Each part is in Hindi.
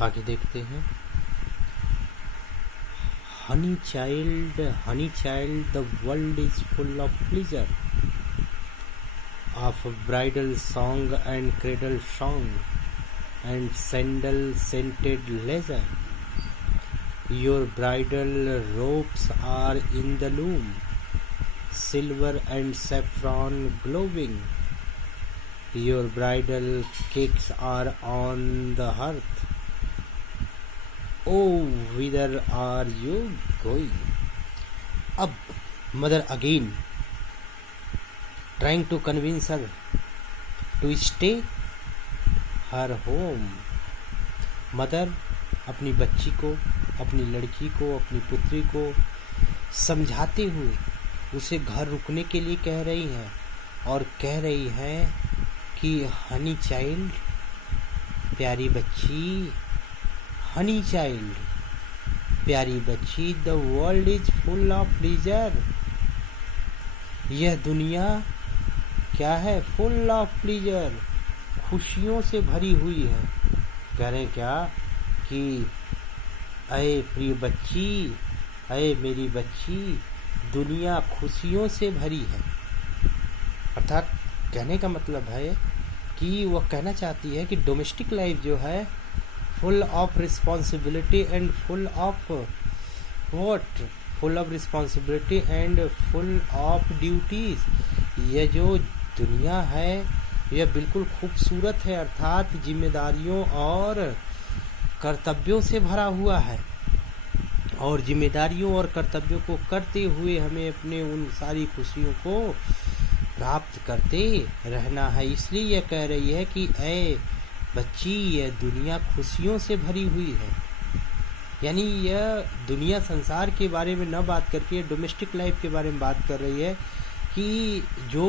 आगे देखते हैं। honey child, the world is full of pleasure, of bridal song and cradle song, and sandal scented leather. Your bridal robes are in the loom, silver and saffron glowing. Your bridal cakes are on the hearth. Oh, whither are you going? अब mother again trying to convince her to stay her home. Mother अपनी बच्ची को, अपनी लड़की को, अपनी पुत्री को समझाते हुए उसे घर रुकने के लिए कह रही हैं और कह रही हैं कि हनी चाइल्ड, प्यारी बच्ची, हनी चाइल्ड, प्यारी बच्ची, the world is full of pleaser. यह दुनिया क्या है? फुल ऑफ प्लीजर, खुशियों से भरी हुई है। कह रहे हैं क्या कि अये प्रिय बच्ची, अये मेरी बच्ची, दुनिया खुशियों से भरी है। अर्थात कहने का मतलब है कि वह कहना चाहती है कि डोमेस्टिक लाइफ जो है full of responsibility and full of what? Full of responsibility and full of duties. यह जो दुनिया है यह बिल्कुल खूबसूरत है, अर्थात जिम्मेदारियों और कर्तव्यों से भरा हुआ है, और जिम्मेदारियों और कर्तव्यों को करते हुए हमें अपने उन सारी खुशियों को प्राप्त करते रहना है। इसलिए यह कह रही है कि ऐ बच्ची, यह दुनिया खुशियों से भरी हुई है। यानी यह दुनिया संसार के बारे में न बात करके डोमेस्टिक लाइफ के बारे में बात कर रही है कि जो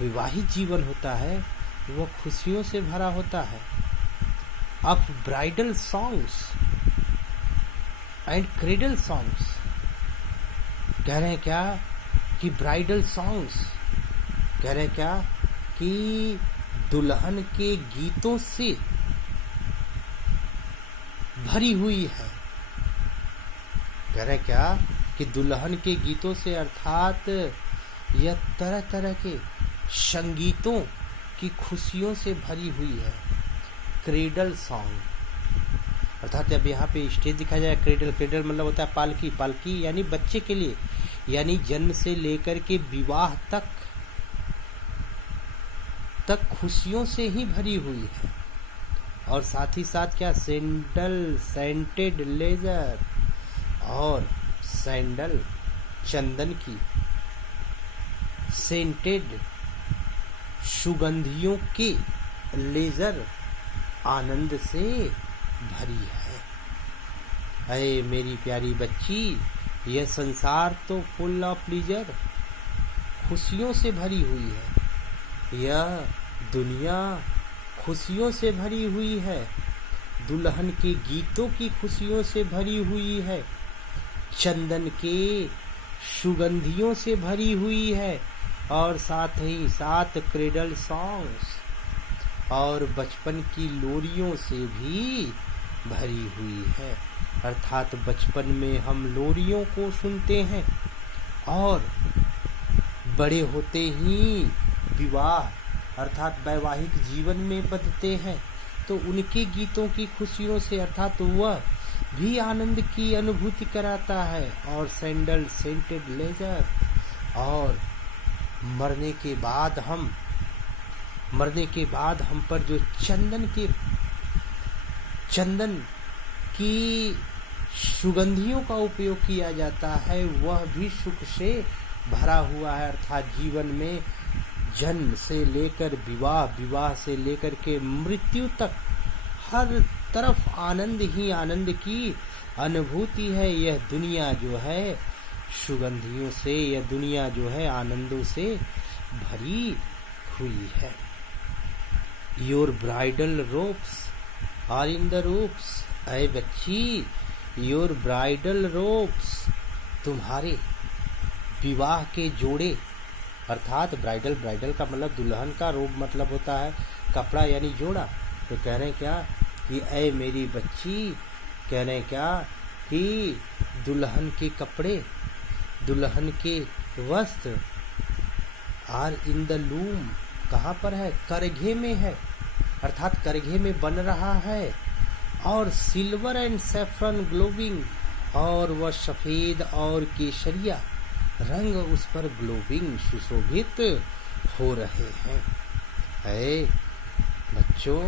विवाहित जीवन होता है वह खुशियों से भरा होता है। Of bridal songs and cradle songs. कह रहे हैं क्या कि ब्राइडल सॉन्ग्स, कह रहे हैं क्या कि दुल्हन के गीतों से भरी हुई है। कह रहे हैं क्या कि दुल्हन के गीतों से, अर्थात यह तरह तरह के संगीतों की खुशियों से भरी हुई है। क्रेडल सॉन्ग, अर्थात जब यहाँ पे स्टेज दिखाया जाए, क्रेडल, क्रेडल मतलब होता है पालकी, पालकी यानी बच्चे के लिए, यानी जन्म से लेकर के विवाह तक खुशियों से ही भरी हुई है। और साथ ही साथ क्या? सैंडल सेंटेड लेजर, और सैंडल चंदन की, सेंटेड सुगंधियों के, लेजर आनंद से भरी है। अरे मेरी प्यारी बच्ची, यह संसार तो फुल ऑफ प्लीजर, खुशियों से भरी हुई है। यह दुनिया खुशियों से भरी हुई है, दुल्हन के गीतों की खुशियों से भरी हुई है, चंदन के सुगंधियों से भरी हुई है, और साथ ही साथ क्रेडल सॉन्ग्स और बचपन की लोरियों से भी भरी हुई है। अर्थात बचपन में हम लोरियों को सुनते हैं और बड़े होते ही विवाह अर्थात वैवाहिक जीवन में बदते हैं तो उनके गीतों की खुशियों से, अर्थात वह भी आनंद की अनुभूति कराता है। और सैंडल सेंटेड लेजर, और मरने के बाद हम पर जो चंदन की सुगंधियों का उपयोग किया जाता है वह भी सुख से भरा हुआ है। अर्थात जीवन में जन्म से लेकर विवाह, विवाह से लेकर के मृत्यु तक हर तरफ आनंद ही आनंद की अनुभूति है। यह दुनिया जो है सुगंधियों से, यह दुनिया जो है आनंदों से भरी हुई है। Your bridal robes are in the robes. अय बच्ची, योर ब्राइडल रोब्स, तुम्हारे विवाह के जोड़े, अर्थात ब्राइडल का मतलब दुल्हन का, रोब मतलब होता है कपड़ा यानी जोड़ा। तो कह रहे हैं क्या कि ऐ मेरी बच्ची, कह रहे क्या कि दुल्हन के कपड़े, दुल्हन के वस्त्र आर इन द लूम, कहाँ पर है? करघे में है, अर्थात करघे में बन रहा है। और सिल्वर एंड सैफरन ग्लोविंग, और वह सफेद और केसरिया रंग उस पर ग्लोविंग सुशोभित हो रहे हैं। ऐ बच्चों,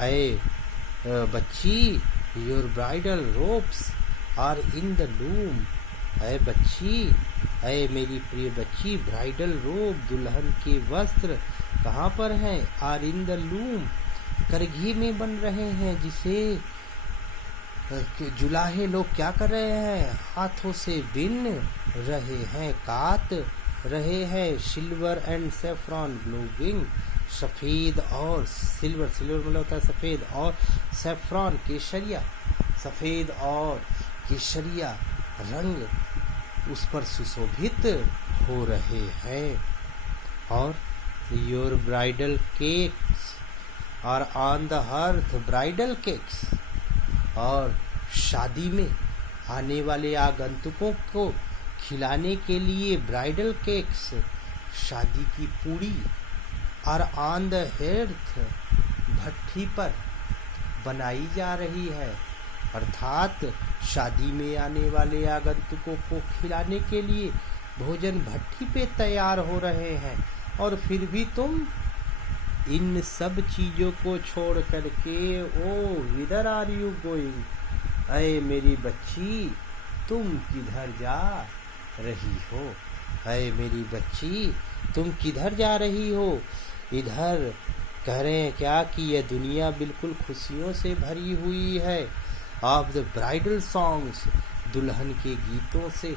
ऐ बच्ची, your bridal robes are in the loom. ऐ बच्ची, ऐ मेरी प्रिय बच्ची, ब्राइडल रोब, दुल्हन के वस्त्र कहाँ पर हैं? आर इन द लूम, करघे में बन रहे हैं, जिसे जुलाहे लोग क्या कर रहे हैं? हाथों से बिन रहे हैं, काट रहे हैं। सिल्वर एंड सैफरन ग्लोविंग, सफेद और सिल्वर, सिल्वर मतलब होता है सफेद, और सैफरन केसरिया, सफेद और केसरिया रंग उस पर सुशोभित हो रहे हैं। और your bridal cakes are on the hearth, bridal cakes, और शादी में आने वाले आगंतुकों को खिलाने के लिए ब्राइडल केक्स, शादी की पूड़ी, और ऑन द हेर्थ, भट्ठी पर बनाई जा रही है, अर्थात शादी में आने वाले आगंतुकों को खिलाने के लिए भोजन भट्ठी पे तैयार हो रहे हैं। और फिर भी तुम इन सब चीजों को छोड़ करके, ओ विदर आर यू गोइंग, अय मेरी बच्ची तुम किधर जा रही हो? अय मेरी बच्ची तुम किधर जा रही हो? इधर कह रहे हैं क्या कि यह दुनिया बिल्कुल खुशियों से भरी हुई है। ऑफ द ब्राइडल सॉन्ग्स, दुल्हन के गीतों से,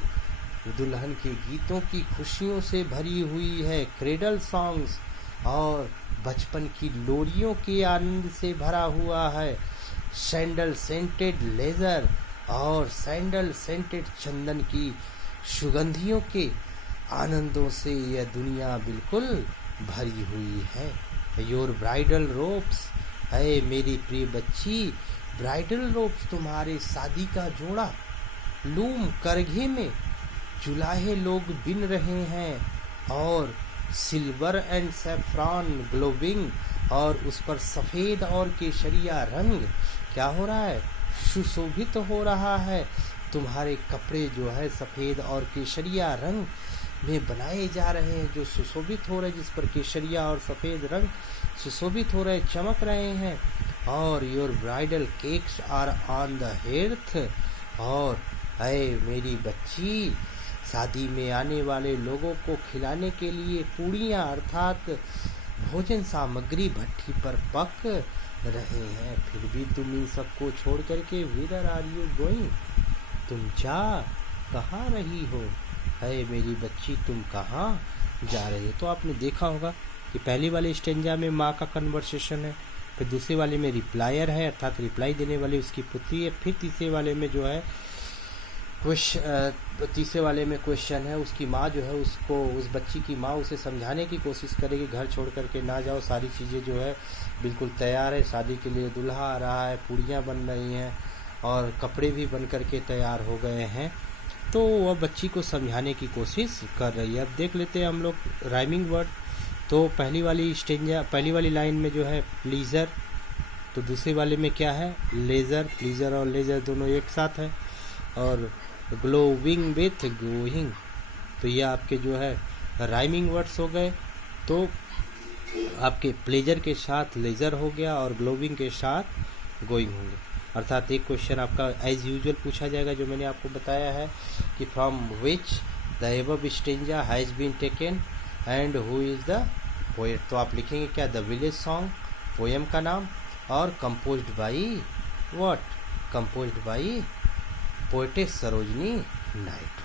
दुल्हन के गीतों की खुशियों से भरी हुई है। क्रेडल सॉन्ग्स, और बचपन की लोरियों के आनंद से भरा हुआ है। सैंडल सेंटेड लेजर, और सैंडल सेंटेड चंदन की सुगंधियों के आनंदों से यह दुनिया बिल्कुल भरी हुई है। योर ब्राइडल रोब्स, है मेरी प्रिय बच्ची, ब्राइडल रोब्स तुम्हारे शादी का जोड़ा, लूम करघे में जुलाहे लोग बिन रहे हैं, और सिल्वर एंड सैफ्रॉन ग्लोविंग, और उस पर सफ़ेद और केसरिया रंग क्या हो रहा है? सुशोभित हो रहा है। तुम्हारे कपड़े जो है सफ़ेद और केसरिया रंग में बनाए जा रहे हैं, जो सुशोभित हो रहे हैं, जिस पर केसरिया और सफ़ेद रंग सुशोभित हो रहे, चमक रहे हैं। और your bridal cakes are on the hearth, और ऐ मेरी बच्ची, शादी में आने वाले लोगों को खिलाने के लिए पूड़ियाँ अर्थात भोजन सामग्री भट्टी पर पक रहे हैं। फिर भी तुम इन सबको छोड़ करके विदर आर यू गोइंग, तुम जा कहाँ रही हो? है मेरी बच्ची तुम कहाँ जा रही हो? तो आपने देखा होगा कि पहली वाले स्टेंजा में माँ का कन्वर्सेशन है, फिर दूसरे वाले में रिप्लायर है अर्थात रिप्लाई देने वाली उसकी पुत्री है, फिर तीसरे वाले में जो है तीसरे वाले में क्वेश्चन है, उसकी माँ जो है उसको, उस बच्ची की माँ उसे समझाने की कोशिश करेगी घर छोड़ करके ना जाओ, सारी चीज़ें जो है बिल्कुल तैयार है, शादी के लिए दूल्हा आ रहा है, पूड़ियाँ बन रही हैं और कपड़े भी बन करके तैयार हो गए हैं। तो वह बच्ची को समझाने की कोशिश कर रही है। अब देख लेते हैं हम लोग राइमिंग वर्ड। तो पहली वाली लाइन में जो है प्लीज़र, तो दूसरे वाले में क्या है? लेज़र। प्लीज़र और लेज़र दोनों एक साथ है। और ग्लोविंग विथ गोइंग, तो ये आपके जो है राइमिंग वर्ड्स हो गए। तो आपके प्लेजर के साथ लेज़र हो गया और ग्लोविंग के साथ गोइंग होंगे। अर्थात एक क्वेश्चन आपका एज यूजुअल पूछा जाएगा जो मैंने आपको बताया है कि from which the above stanza has been taken and who is the poet. तो आप लिखेंगे क्या? द विलेज सॉन्ग, पोएम का नाम, और composed by what? Composed by poetess Sarojini Naidu.